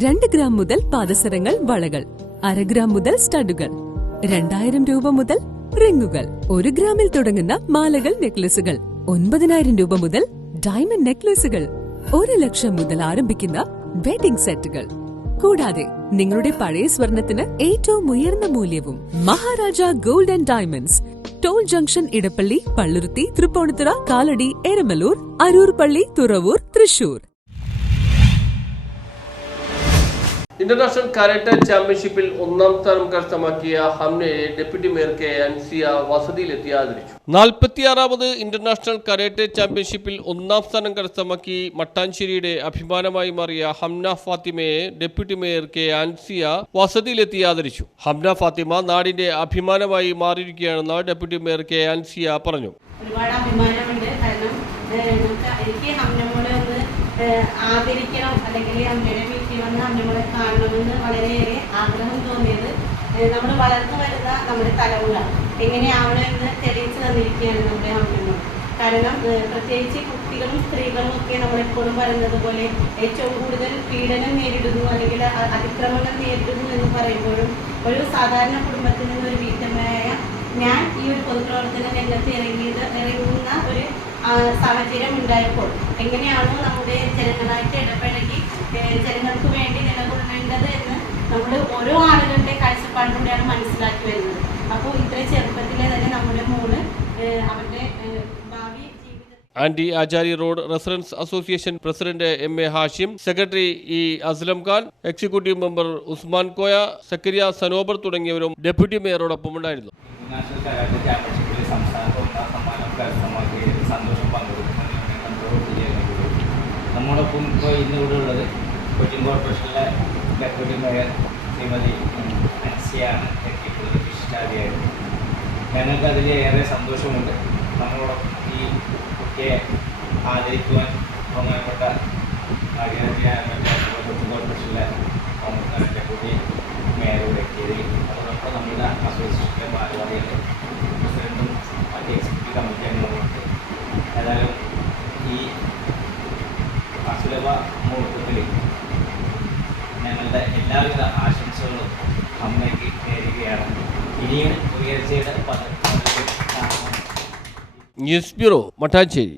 2 gram മുതൽ പാദസരങ്ങൾ, വളകൾ, 1/2 gram മുതൽ സ്റ്റഡുകൾ, 2000 രൂപ മുതൽ റിങ്ങുകൾ, 1 ഗ്രാമിൽ തുടങ്ങുന്ന മാലകൾ, നെക്ലസുകൾ, 9000 രൂപ മുതൽ ഡയമണ്ട് നെക്ലസുകൾ, 1 ലക്ഷം മുതൽ ആരംഭിക്കുന്ന വെഡിംഗ് സെറ്റുകൾ. കൂടാതെ നിങ്ങളുടെ പഴയ സ്വർണത്തിന് ഏറ്റവും ഉയർന്ന മൂല്യവും. Maharaja gold and diamonds, toll junction, Edappally, Palluruthy, Tripunithura, Kalady, Eramalloor, Aroor പള്ളി, തുറവൂർ, തൃശൂർ. ഇന്റർനാഷണൽ കരാട്ടെ ചാമ്പ്യൻഷിപ്പിൽ 1ാം സ്ഥാനം കരസ്ഥമാക്കിയ ഹംനയെ ഡെപ്യൂട്ടി മേയർ കെ അൻസിയ വസതിയിലെത്തി ആദരിച്ചു. 46ാമത് ഇന്റർനാഷണൽ കരാട്ടെ ചാമ്പ്യൻഷിപ്പിൽ 1ാം സ്ഥാനം കരസ്ഥമാക്കി മട്ടാഞ്ചേരിയുടെ അഭിമാനമായി മാറിയ ഹംന ഫാത്തിമയെ ഡെപ്യൂട്ടി മേയർ കെ അൻസിയ വസതിയിലെത്തി ആദരിച്ചു. ഹംന ഫാത്തിമ നാടിന്റെ അഭിമാനമായി മാറിയിരിക്കുകയാണെന്ന് ഡെപ്യൂട്ടി മേയർ കെ അൻസിയ പറഞ്ഞു. ഒരുപാട് അഭിമാനമുണ്ട്. കാരണം എനിക്ക് ഹംനമോളെ ഒന്ന് ആദരിക്കണം, അല്ലെങ്കിൽ അമ്മയുടെ വീട്ടിൽ വന്ന് അമ്മയോളെ കാണണമെന്ന് വളരെയേറെ ആഗ്രഹം തോന്നിയത് നമ്മൾ വളർന്നു വരുന്ന നമ്മുടെ തലമുറ എങ്ങനെയാവണമെന്ന് തെളിയിച്ചു തന്നിരിക്കുകയാണ് നമ്മുടെ അമ്മയോട്. കാരണം പ്രത്യേകിച്ച് കുട്ടികളും സ്ത്രീകളും ഒക്കെ നമ്മളെപ്പോഴും പറയുന്നത് പോലെ ഏറ്റവും കൂടുതൽ പീഡനം നേരിടുന്നു, അല്ലെങ്കിൽ അതിക്രമങ്ങൾ നേരിടുന്നു എന്ന് പറയുമ്പോഴും ഒരു സാധാരണ കുടുംബത്തിൽ നിന്ന് ഒരു വീട്ടമ്മയായ ഞാൻ ഈ ഒരു പൊതുപ്രവർത്തന രംഗത്ത് ഇറങ്ങുന്ന ഒരു സാഹചര്യം ഉണ്ടായപ്പോൾ എങ്ങനെയാണോ നമ്മുടെ ജനങ്ങളായിട്ട് ഇടപഴകി ജനങ്ങൾക്ക് വേണ്ടി നിലകൊള്ളേണ്ടത് എന്ന് നമ്മൾ ഓരോ ആളുകളുടെ കാഴ്ചപ്പാടിലൂടെയാണ് മനസ്സിലാക്കി വരുന്നത്. അപ്പോൾ ഇത്ര ചെറുപ്പത്തിലെ തന്നെ നമ്മുടെ മോള് അവരുടെ ഭാവി ജീവിതം. Anti Achari road residents association president MA Hashim, secretary E Aslam Khan, executive member Usman Koya, Zakariya Sanobar തുടങ്ങിയവരും ഡെപ്യൂട്ടി മേയറോടൊപ്പം ഉണ്ടായിരുന്നു. നാഷണൽ കരാട്ടെ ചാമ്പ്യൻഷിപ്പിൽ സംസ്ഥാനത്ത് 1ാം സമ്മാനം കരസ്ഥമാക്കിയതിൽ സന്തോഷം പങ്കുവെക്കുന്നതിന് നമ്മോടൊപ്പം ഇപ്പോൾ ഇന്നിവിടെ ഉള്ളത് കൊച്ചിൻ കോർപ്പറേഷനിലെ ഡെപ്യൂട്ടി മേയർ ശ്രീമതി അൻസിയാണ് എത്തിയിട്ടുള്ളത് വിശിഷ്ടാതിയായിട്ട്. ഞങ്ങൾക്ക് അതിൽ ഏറെ സന്തോഷമുണ്ട്. നമ്മളോടൊപ്പം ഈ കുട്ടിയെ ആദരിക്കുവാൻ ബഹുമാനപ്പെട്ട കൊച്ചിൻ കോർപ്പറേഷനിലെ ഡെപ്യൂട്ടി മേയറോട് എത്തിയതിൽ അതോടൊപ്പം നമ്മുടെ അസോസിയേഷനിലെ ഭാരവാഹികളുടെ പ്രസിഡന്റും മറ്റ് എക്സിക്യൂട്ടീവ് കമ്മിറ്റി അംഗങ്ങളുമുണ്ട്. ഏതായാലും ഈ അസുലഭ മുഹൂർത്തത്തിൽ ഞങ്ങളുടെ എല്ലാവിധ ആശംസകളും അമ്മയ്ക്ക് നേരുകയാണ്. ഇനിയും ഉയർച്ചയുടെ ന്യൂസ് ബ്യൂറോ, മട്ടാഞ്ചേരി.